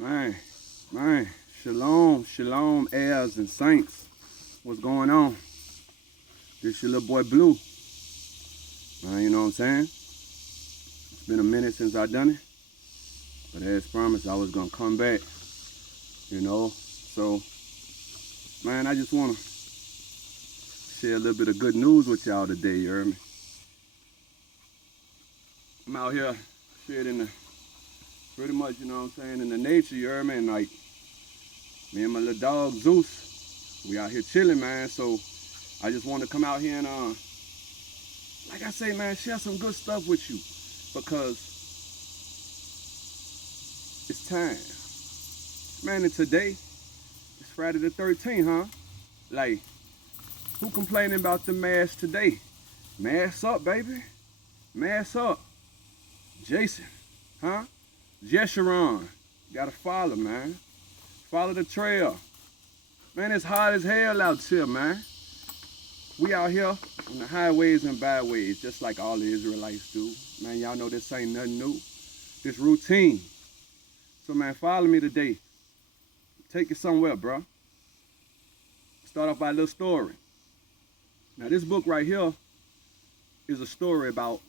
Man, man, shalom, shalom, heirs and saints. What's going on? This your little boy Blue. Man, you know what I'm saying? It's been a minute since I done it. But as promised, I was gonna come back. You know? So, man, I just wanna share a little bit of good news with y'all today, you heard me? I'm out here shit in the pretty much, you know what I'm saying, in the nature, you heard me? And like me and my little dog Zeus, we out here chilling, man. So I just want to come out here and like I say, man, share some good stuff with you because it's time. Man, and today it's Friday the 13th, huh? Like, who complaining about the mask today? Mask up, baby. Mask up. Jason, huh? Jesharon, gotta follow, man. Follow the trail. Man, it's hot as hell out here, man. We out here on the highways and byways, just like all the Israelites do. Man, y'all know this ain't nothing new. This routine. So, man, follow me today. Take it somewhere, bro. Start off by a little story. Now, this book right here is a story about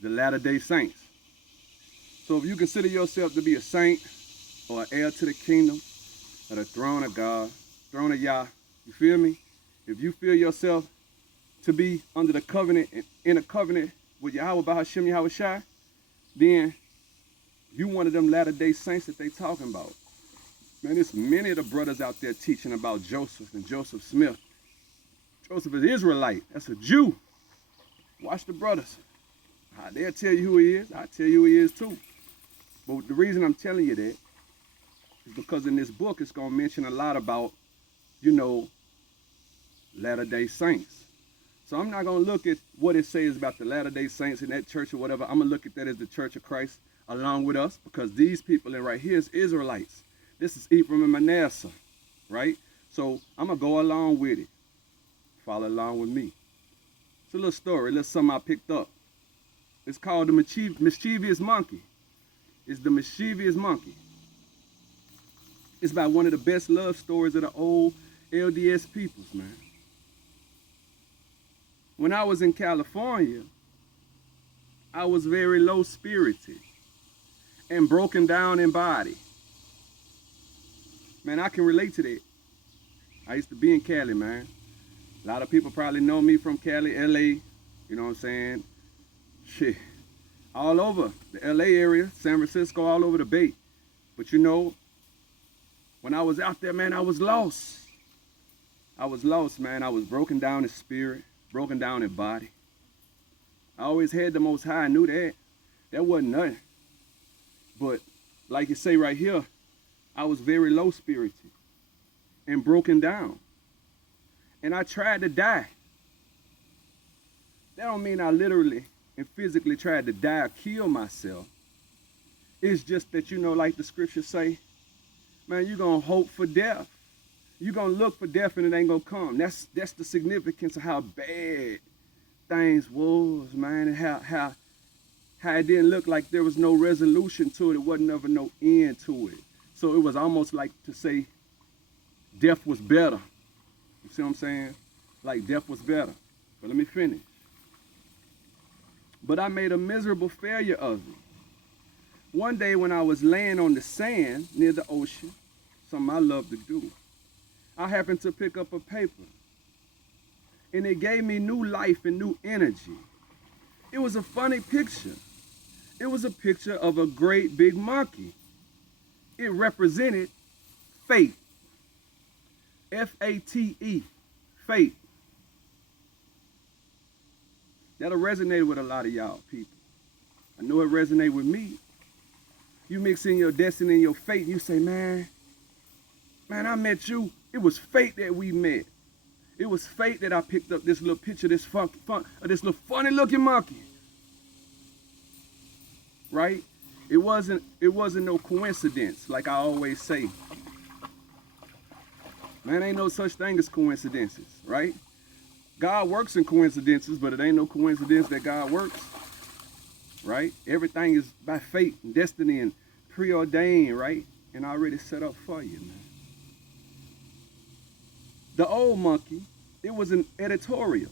the Latter-day Saints. So if you consider yourself to be a saint or an heir to the kingdom or the throne of God, throne of Yah, you feel me? If you feel yourself to be under the covenant, in a covenant with Yahweh Bahashim Yahweh Shai, then you one of them Latter-day Saints that they talking about. Man, there's many of the brothers out there teaching about Joseph and Joseph Smith. Joseph is Israelite. That's a Jew. Watch the brothers. They'll tell you who he is. I'll tell you who he is too. But the reason I'm telling you that is because in this book, it's going to mention a lot about, you know, Latter-day Saints. So I'm not going to look at what it says about the Latter-day Saints in that church or whatever. I'm going to look at that as the Church of Christ along with us, because these people in right here is Israelites. This is Ephraim and Manasseh, right? So I'm going to go along with it. Follow along with me. It's a little story, a little something I picked up. It's called The Mischievous Monkey. It's The Mischievous Monkey. It's about one of the best love stories of the old LDS peoples, man. When I was in California, I was very low-spirited and broken down in body. Man, I can relate to that. I used to be in Cali, man. A lot of people probably know me from Cali, LA, you know what I'm saying? Shit. All over the LA area, San Francisco, all over the Bay. But you know, when I was out there, man, I was lost. I was lost, man. I was broken down in spirit, broken down in body. I always had the Most High. I knew that. That wasn't nothing. But like you say right here, I was very low-spirited and broken down. And I tried to die. That don't mean I literally and physically tried to die or kill myself. It's just that, you know, like the scriptures say, man, you're going to hope for death. You're going to look for death and it ain't going to come. That's the significance of how bad things was, man, and how it didn't look like there was no resolution to it. It wasn't ever no end to it. So it was almost like to say death was better. You see what I'm saying? Like death was better. But let me finish. But I made a miserable failure of it. One day when I was laying on the sand near the ocean, something I love to do, I happened to pick up a paper. And it gave me new life and new energy. It was a funny picture. It was a picture of a great big monkey. It represented faith. F-A-T-E, faith. That'll resonate with a lot of y'all people. I know it resonates with me. You mix in your destiny and your fate, you say, man, I met you. It was fate that we met. It was fate that I picked up this little picture, this little funny looking monkey. Right? It wasn't no coincidence, like I always say. Man, ain't no such thing as coincidences, right? God works in coincidences, but it ain't no coincidence that God works, right? Everything is by fate and destiny and preordained, right? and already set up for you, man. The Old Monkey, it was an editorial.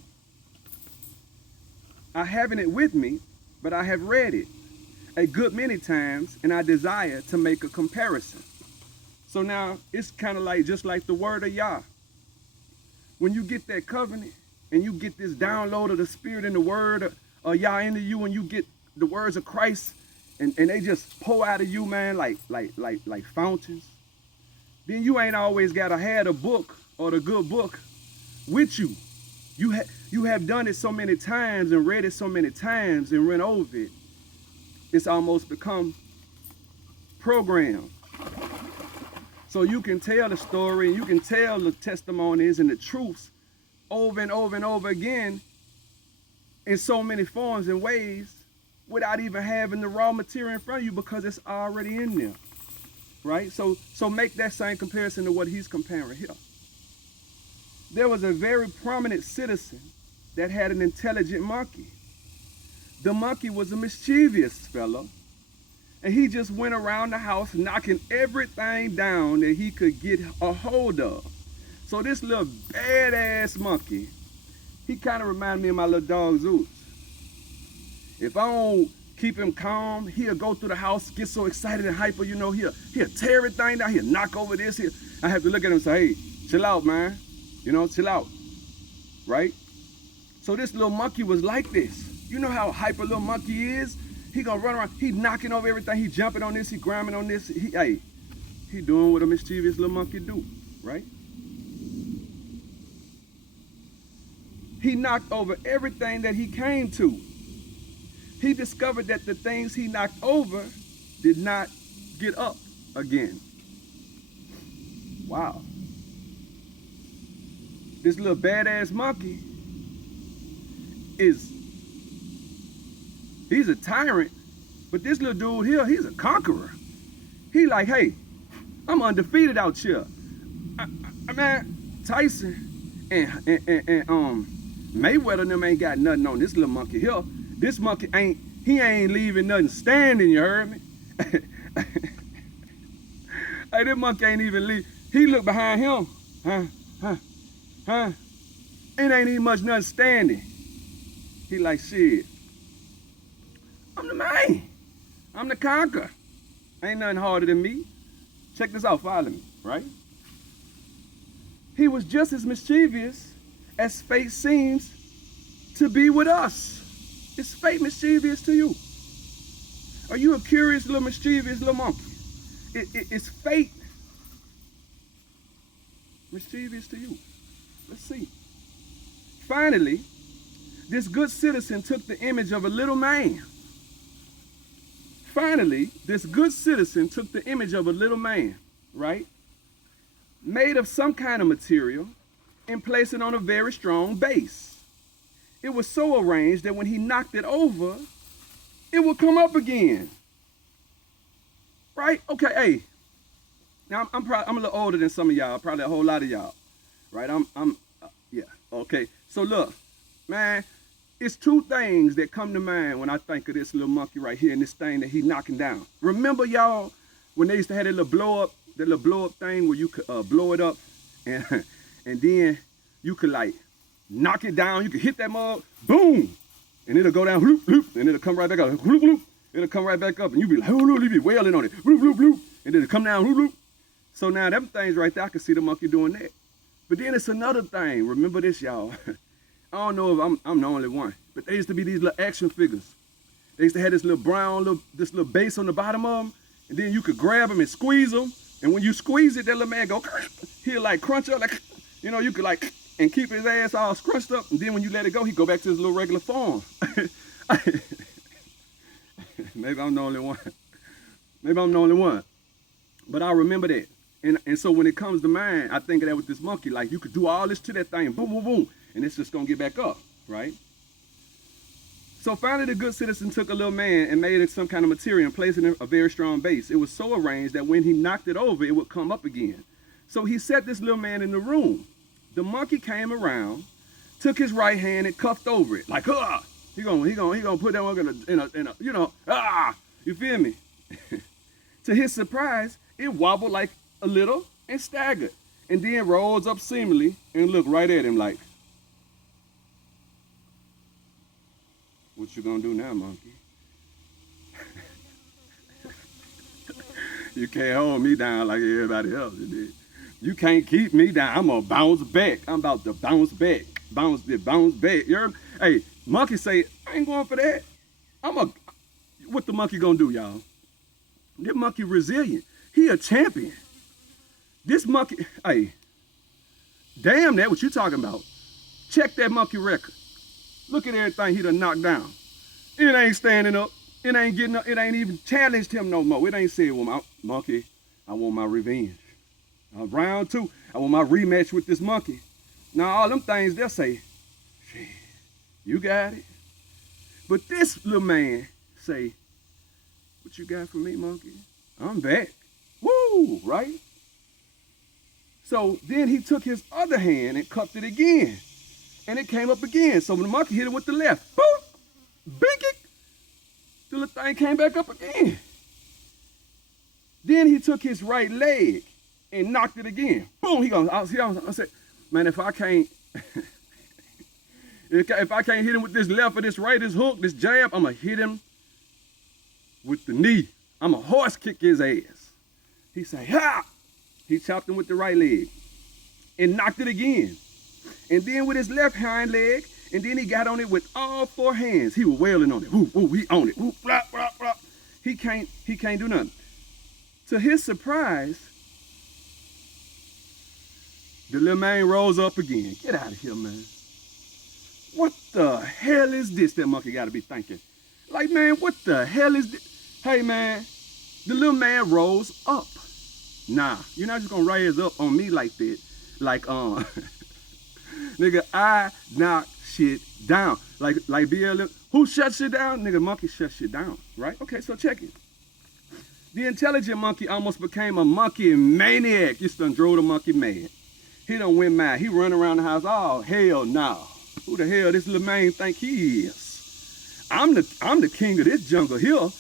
I haven't it with me, but I have read it a good many times, and I desire to make a comparison. So now it's kind of like just like the word of Yah. When you get that covenant and you get this download of the Spirit and the word of Yah into you, and you get the words of Christ, and they just pour out of you, man, like fountains, then you ain't always got to have the book or the good book with you. You have done it so many times and read it so many times and run over it. It's almost become programmed. So you can tell the story, and you can tell the testimonies and the truths over and over and over again in so many forms and ways without even having the raw material in front of you, because it's already in there, right? So make that same comparison to what he's comparing here. There was a very prominent citizen that had an intelligent monkey. The monkey was a mischievous fellow, and he just went around the house knocking everything down that he could get a hold of. So this little badass monkey, he kind of reminded me of my little dog Zeus. If I don't keep him calm, he'll go through the house, get so excited and hyper, you know, he'll tear everything down, he'll knock over this. I have to look at him and say, hey, chill out, man. You know, chill out, right? So this little monkey was like this. You know how hyper little monkey is? He gonna run around, he knocking over everything, he jumping on this, he grinding on this. He doing what a mischievous little monkey do, right? He knocked over everything that he came to. He discovered that the things he knocked over did not get up again. Wow. This little badass monkey he's a tyrant, but this little dude here, he's a conqueror. He like, hey, I'm undefeated out here. Man, Tyson and Mayweather and them ain't got nothing on this little monkey here. This monkey ain't leaving nothing standing, you heard me? Hey, this monkey ain't even leave. He look behind him, it ain't even much nothing standing. He like, shit, I'm the man. I'm the conqueror. Ain't nothing harder than me. Check this out, follow me, right? He was just as mischievous as fate seems to be with us. Is fate mischievous to you? Are you a curious little mischievous little monkey? Is fate mischievous to you? Let's see. Finally, this good citizen took the image of a little man. Finally, this good citizen took the image of a little man, right? Made of some kind of material and placed it on a very strong base. It was so arranged that when he knocked it over, it would come up again. Right? Okay, hey. Now I'm a little older than some of y'all, probably a whole lot of y'all. Right? Yeah. Okay. So look, man, it's two things that come to mind when I think of this little monkey right here and this thing that he's knocking down. Remember, y'all, when they used to have that little blow up thing where you could blow it up and then you could like knock it down. You could hit that mug, boom, and it'll go down, bloop, bloop, and it'll come right back up, bloop, bloop. It'll come right back up, and you be like, bloop, you be wailing on it, bloop, bloop, bloop, and then it'll come down, bloop, bloop. So now them things right there, I can see the monkey doing that. But then it's another thing. Remember this, y'all. I don't know if I'm the only one, but there used to be these little action figures. They used to have this little brown, this little base on the bottom of them, and then you could grab them and squeeze them, and when you squeeze it, that little man go, he'll like crunch up, like, you know, you could like, and keep his ass all scrunched up, and then when you let it go, he go back to his little regular form. Maybe I'm the only one. Maybe I'm the only one. But I remember that. And so when it comes to mine, I think of that with this monkey. Like, you could do all this to that thing, boom, boom, boom, and it's just going to get back up, right? So finally, the good citizen took a little man and made it some kind of material and placed it in a very strong base. It was so arranged that when he knocked it over, it would come up again. So he set this little man in the room. The monkey came around, took his right hand and cuffed over it. Like, he gonna put that one in a, you know, you feel me? To his surprise, it wobbled like a little and staggered, and then rose up seemingly and looked right at him like, "What you gonna do now, monkey? You can't hold me down like everybody else did. You can't keep me down. I'm gonna bounce back. I'm about to bounce back. Bounce back. You heard me? Hey, monkey say, I ain't going for that. What the monkey gonna do, y'all? This monkey resilient. He a champion. This monkey, hey, damn that what you talking about. Check that monkey record. Look at everything he done knocked down. It ain't standing up. It ain't getting up. It ain't even challenged him no more. It ain't said, well, monkey, I want my revenge. Round 2, I want my rematch with this monkey. Now, all them things, they'll say, shit, you got it. But this little man say, what you got for me, monkey? I'm back. Woo, right? So then he took his other hand and cupped it again. And it came up again. So when the monkey hit it with the left, boom, bink it. The little thing came back up again. Then he took his right leg and knocked it again. Boom, I said, man, if I can't if I can't hit him with this left or this right, this hook, this jab, I'm gonna hit him with the knee. I'm a horse kick his ass. He said, ha! He chopped him with the right leg and knocked it again. And then with his left hind leg, and then he got on it with all 4 hands. He was wailing on it. Woo, woo, he on it. Woo, blah, blah, blah. He can't do nothing. To his surprise, the little man rose up again. Get out of here, man. What the hell is this? That monkey got to be thinking. Like, man, what the hell is this? Hey, man, the little man rose up. Nah, you're not just going to raise up on me like that. Like, nigga, I knock shit down. Like BLM. Who shuts shit down? Nigga, monkey shuts shit down, right? Okay, so check it. The intelligent monkey almost became a monkey maniac. This done drove the monkey mad. He done went mad. He run around the house. Oh, hell no. Who the hell this little man think he is? I'm the king of this jungle here.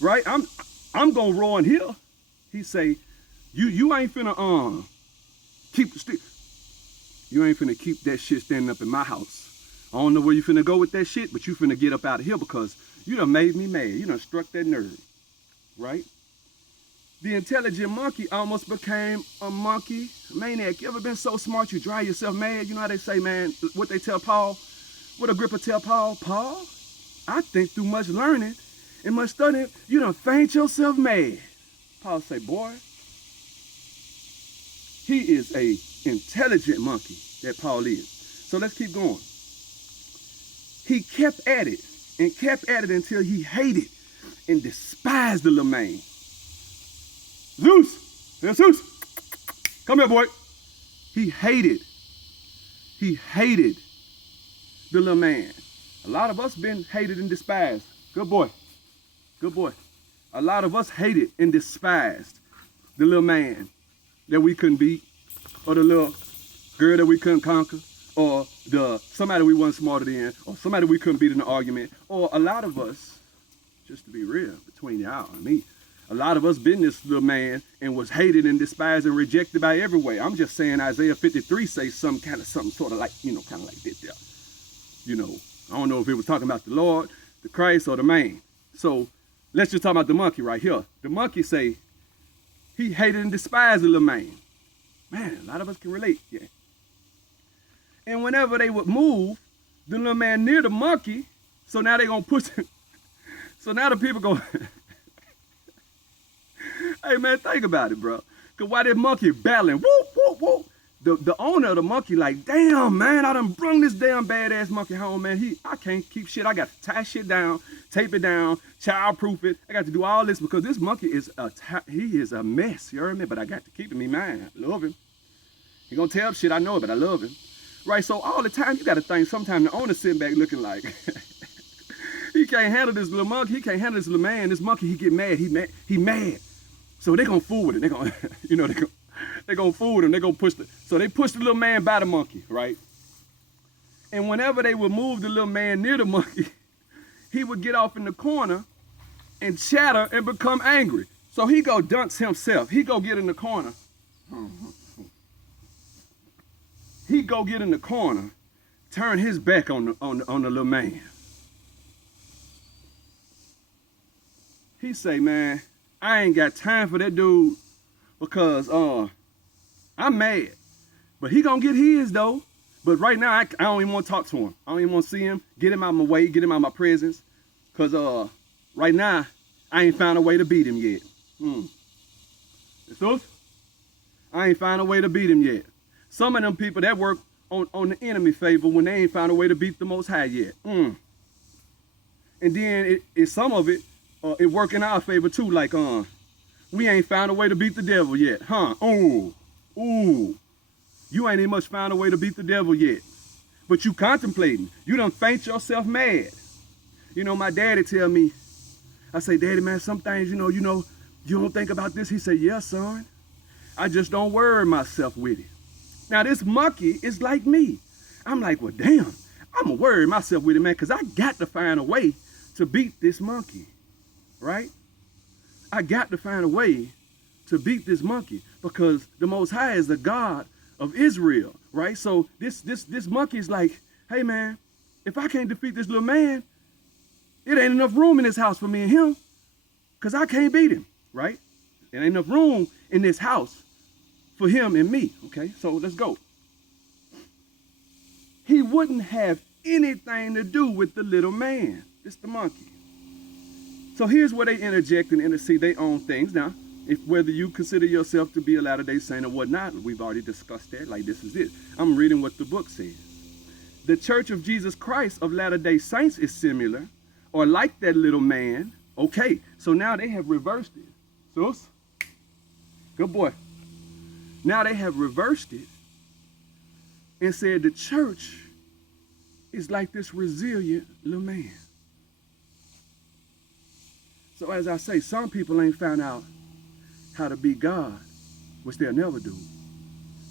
Right? I'm gonna roar in here. He say, you ain't finna keep the stick. You ain't finna keep that shit standing up in my house. I don't know where you finna go with that shit, but you finna get up out of here because you done made me mad. You done struck that nerve, right? The intelligent monkey almost became a monkey maniac. You ever been so smart you drive yourself mad? You know how they say, man, what they tell Paul? What Agrippa tell Paul? Paul, I think through much learning and much studying, you done faint yourself mad. Paul say, boy, he is a intelligent monkey, that Paul is. So let's keep going. He kept at it and kept at it until he hated and despised the little man. Zeus, there's Zeus. Come here, boy. He hated the little man. A lot of us been hated and despised. Good boy. Good boy. A lot of us hated and despised the little man that we couldn't beat, or the little girl that we couldn't conquer, or somebody we wasn't smarter than, or somebody we couldn't beat in an argument. Or a lot of us, just to be real, between y'all and me, a lot of us been this little man and was hated and despised and rejected by every way. I'm just saying Isaiah 53 says something sort of like, kind of like this there. I don't know if it was talking about the Lord, the Christ, or the man. So let's just talk about the monkey right here. The monkey say he hated and despised the little man. Man, a lot of us can relate, yeah. And whenever they would move the little man near the monkey, so now they gonna push him. So now the people go, hey man, think about it, bro. Cause why that monkey battling, whoop, whoop, whoop. The owner of the monkey like, damn man, I done brung this damn badass monkey home, man. I can't keep shit. I got to tie shit down, tape it down, childproof it. I got to do all this because this monkey is a mess. You heard me? But I got to keep him in mind. I love him. He gonna tell shit, I know it, but I love him. Right, so all the time you gotta think sometimes the owner sitting back looking like he can't handle this little monkey, he can't handle this little man. This monkey, he get mad, he mad. So they gonna fool with it. They gonna, they gonna fool with him, they gonna so they push the little man by the monkey, right? And whenever they would move the little man near the monkey, he would get off in the corner and chatter and become angry. So he go dunce himself. He go get in the corner. He go get in the corner, turn his back on the little man. He say, man, I ain't got time for that dude because I'm mad. But he gonna get his though. But right now, I don't even want to talk to him. I don't even want to see him. Get him out of my way. Get him out of my presence. Because right now, I ain't found a way to beat him yet. So, I ain't found a way to beat him yet. Some of them people that work on the enemy favor when they ain't found a way to beat the Most High yet. And then some of it, it work in our favor too. Like, we ain't found a way to beat the devil yet. Ooh. You ain't even much found a way to beat the devil yet. But you contemplating. You done faint yourself mad. You know, my daddy tell me, I say, Daddy, man, some things, you know, you don't think about this. He say, yeah, son. I just don't worry myself with it. Now, this monkey is like me. I'm like, well, damn, I'm going to worry myself with it, man, because I got to find a way to beat this monkey, right? I got to find a way to beat this monkey because the Most High is the God of Israel, right? So this monkey is like, hey, man, if I can't defeat this little man, it ain't enough room in this house for me and him because I can't beat him, right? There ain't enough room in this house for him and me, okay? So let's go. He wouldn't have anything to do with the little man. It's the monkey. So here's where they interject and intercede their own things. Now, whether you consider yourself to be a Latter-day Saint or whatnot, we've already discussed that. Like, this is it. I'm reading what the book says. The Church of Jesus Christ of Latter-day Saints is similar or like that little man. Okay, so now they have reversed it. So, good boy. Now they have reversed it and said the church is like this resilient little man. So as I say, some people ain't found out how to be God, which they'll never do.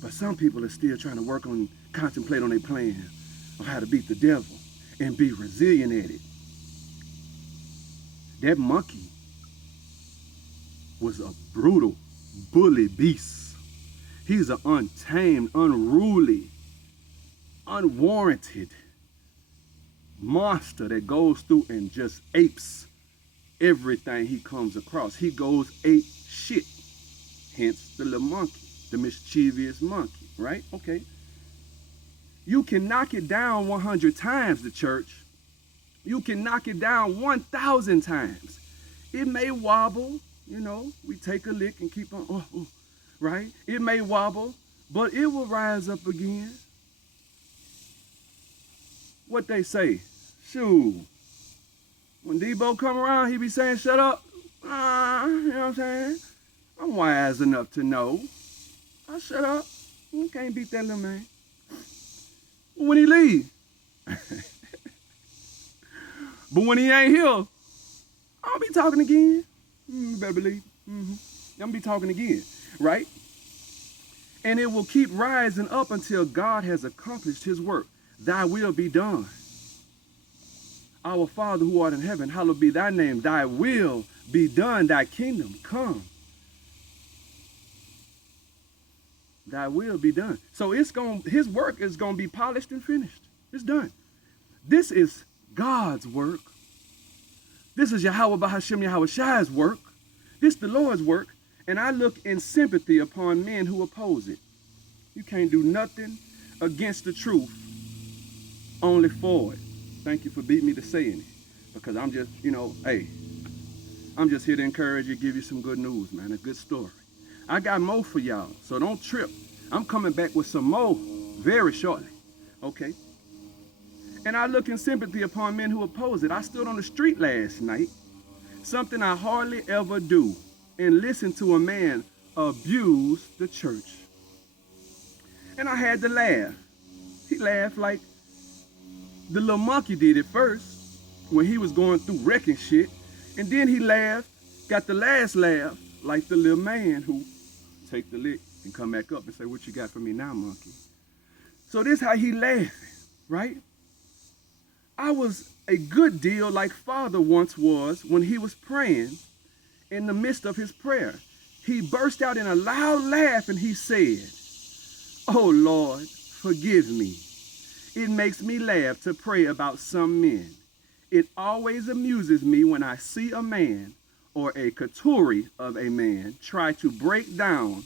But some people are still trying to contemplate on their plan of how to beat the devil and be resilient at it. That monkey was a brutal, bully beast. He's an untamed, unruly, unwarranted monster that goes through and just apes everything he comes across. He goes ape shit. Hence the little monkey, the mischievous monkey, right? Okay. You can knock it down 100 times, the church. You can knock it down 1,000 times. It may wobble, you know, we take a lick and keep on, right? It may wobble, but it will rise up again. What they say, shoot, when Debo come around, he be saying, shut up. You know what I'm saying? I'm wise enough to know. I shut up. You can't beat that little man. When he leave. But when he ain't here, I'll be talking again. You better believe. I'm going to be talking again, right? And it will keep rising up until God has accomplished his work. Thy will be done. Our Father who art in heaven, hallowed be thy name. Thy will be done. Thy kingdom come. Thy will be done. So his work is going to be polished and finished. It's done. This is God's work. This is Yahweh Bahashim Yahweh Shai's work. This is the Lord's work. And I look in sympathy upon men who oppose it. You can't do nothing against the truth, only for it. Thank you for beating me to saying it. Because I'm just, I'm just here to encourage you, give you some good news, man, a good story. I got more for y'all, so don't trip. I'm coming back with some more very shortly, okay? And I look in sympathy upon men who oppose it. I stood on the street last night, something I hardly ever do, and listened to a man abuse the church. And I had to laugh. He laughed like the little monkey did at first when he was going through wrecking shit. And then he laughed, got the last laugh, like the little man who take the lick and come back up and say, what you got for me now, monkey? So this how he laughing, right? I was a good deal like Father once was when he was praying. In the midst of his prayer, he burst out in a loud laugh and he said, "Oh Lord, forgive me. It makes me laugh to pray about some men. It always amuses me when I see a man or a coterie of a man try to break down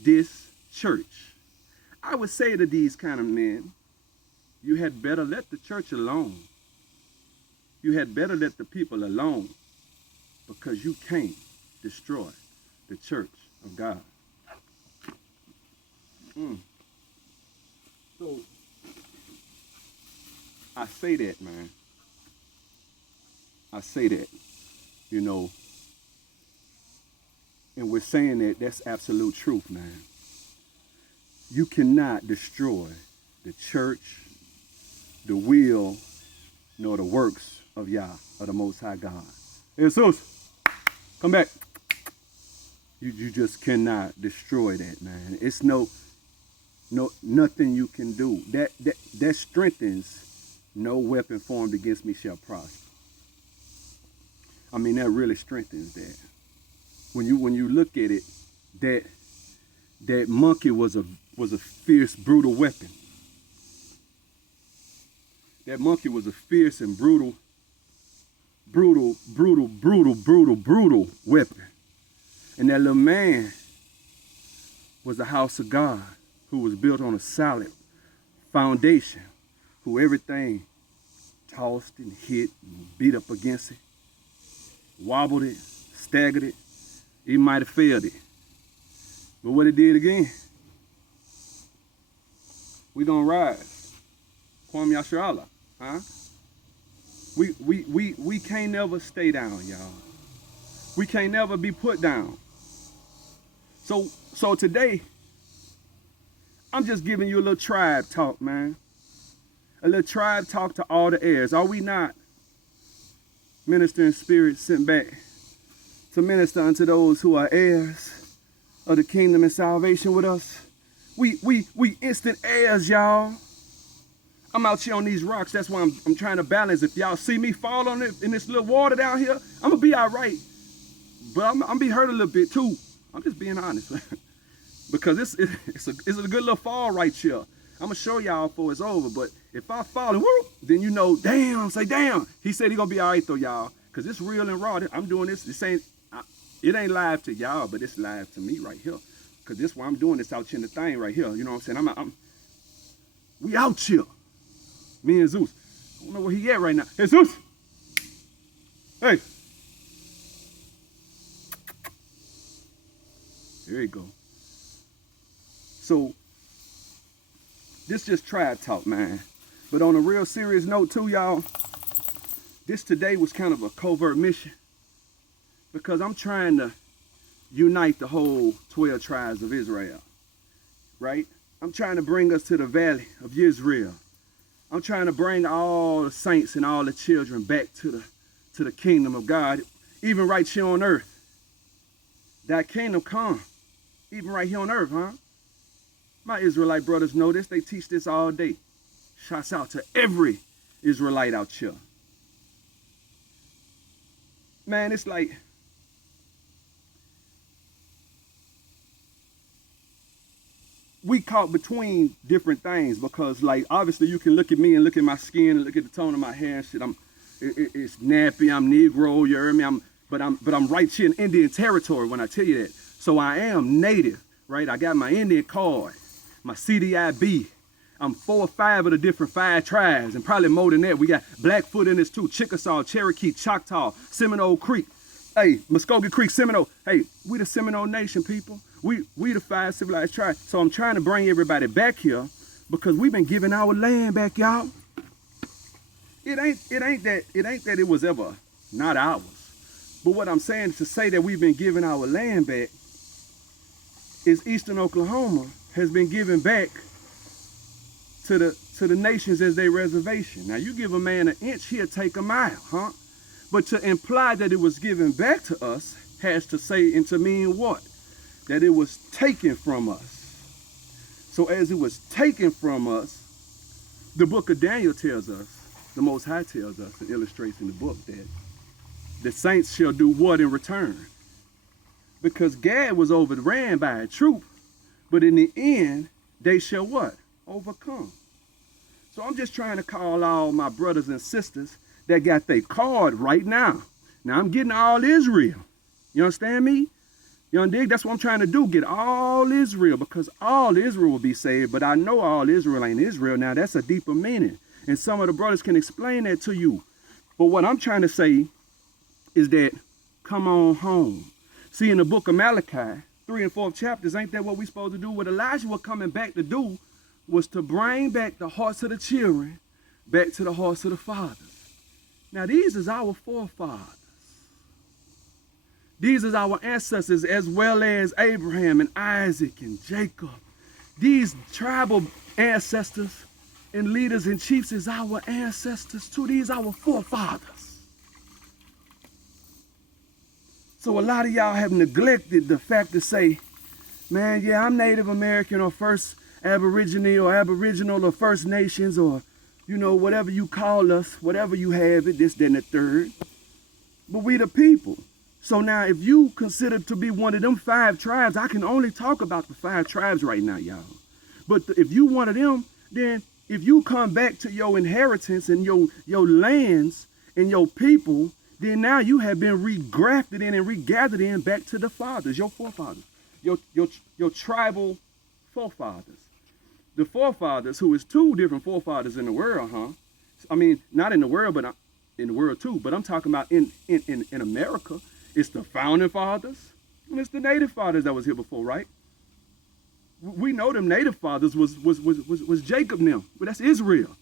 this church. I would say to these kind of men, you had better let the church alone. You had better let the people alone, because you can't destroy the church of God." So I say that, man. I say that, and we're saying that that's absolute truth, man. You cannot destroy the church, the will, nor the works of Yah, of the Most High God. Jesus, come back. You just cannot destroy that, man. It's nothing you can do. That strengthens no weapon formed against me shall prosper. I mean, that really strengthens that. When you look at it, that monkey was a fierce, brutal weapon. That monkey was a fierce and brutal weapon. And that little man was the house of God, who was built on a solid foundation, who everything tossed and hit and beat up against it, wobbled it, staggered it, it might have failed it. But what it did again, we gonna rise. Kwam Yasharallah, huh? We can't never stay down, y'all. We can't never be put down. So today, I'm just giving you a little tribe talk, man. A little tribe talk to all the heirs. Are we not ministering spirits sent back to minister unto those who are heirs of the kingdom and salvation with us? We instant heirs, y'all. I'm out here on these rocks. That's why I'm trying to balance. If y'all see me fall on it in this little water down here, I'm gonna be all right. But I'm gonna be hurt a little bit too. I'm just being honest. Because it's a good little fall right here. I'm gonna show y'all before it's over. But if I fall and whoop, then you know, damn, say damn. He said he gonna be all right though, y'all. Because it's real and raw. I'm doing this. It ain't live to y'all, but it's live to me right here. Because this why I'm doing this out here in the thing right here. You know what I'm saying? We out here. Me and Zeus. I don't know where he at right now. Hey, Zeus. Hey. There you go. So, this just tribe talk, man. But on a real serious note too, y'all, this today was kind of a covert mission. Because I'm trying to unite the whole 12 tribes of Israel. Right? I'm trying to bring us to the valley of Israel. I'm trying to bring all the saints and all the children back to the kingdom of God, even right here on earth. That kingdom come, even right here on earth, huh? My Israelite brothers know this. They teach this all day. Shouts out to every Israelite out here. Man, it's like, we caught between different things, because like obviously you can look at me and look at my skin and look at the tone of my hair and shit. It's nappy, I'm Negro, you hear me? But I'm right here in Indian territory when I tell you that. So I am native, right? I got my Indian card, my CDIB. I'm 4 or 5 of the different 5 tribes, and probably more than that. We got Blackfoot in this too, Chickasaw, Cherokee, Choctaw, Seminole Creek. Hey, Muskogee Creek, Seminole. Hey, we the Seminole Nation, people. We the 5 civilized tribes. So I'm trying to bring everybody back here because we've been giving our land back, y'all. It ain't that it was ever not ours. But what I'm saying is to say that we've been giving our land back is Eastern Oklahoma has been given back to the nations as their reservation. Now you give a man an inch, he'll take a mile, huh? But to imply that it was given back to us has to say and to mean what? That it was taken from us. So as it was taken from us, the book of Daniel tells us the Most High tells us and illustrates in the book that the saints shall do what in return? Because Gad was overran by a troop, but in the end, they shall what? Overcome. So I'm just trying to call all my brothers and sisters that got their card right now. Now I'm getting all Israel. You understand me? You understand? That's what I'm trying to do, get all Israel, because all Israel will be saved, but I know all Israel ain't Israel. Now that's a deeper meaning, and some of the brothers can explain that to you. But what I'm trying to say is that come on home. See, in the book of Malachi, 3 and 4 chapters, ain't that what we supposed to do? What Elijah was coming back to do was to bring back the hearts of the children back to the hearts of the fathers. Now these is our forefathers. These is our ancestors, as well as Abraham and Isaac and Jacob. These tribal ancestors and leaders and chiefs is our ancestors too. These are our forefathers. So a lot of y'all have neglected the fact to say, man, yeah, I'm Native American or First Aborigine or Aboriginal or First Nations or, you know, whatever you call us, whatever you have it, this, that, and the third. But we the people. So now if you consider to be one of them 5 tribes, I can only talk about the 5 tribes right now, y'all. But if you one of them, then if you come back to your inheritance and your lands and your people, then now you have been regrafted in and regathered in back to the fathers, your forefathers, your tribal forefathers. The forefathers, who is 2 different forefathers in the world, huh? I mean, not in the world, but in the world too. But I'm talking about in America. It's the founding fathers, and it's the native fathers that was here before, right? We know them native fathers was Jacob now, but that's Israel.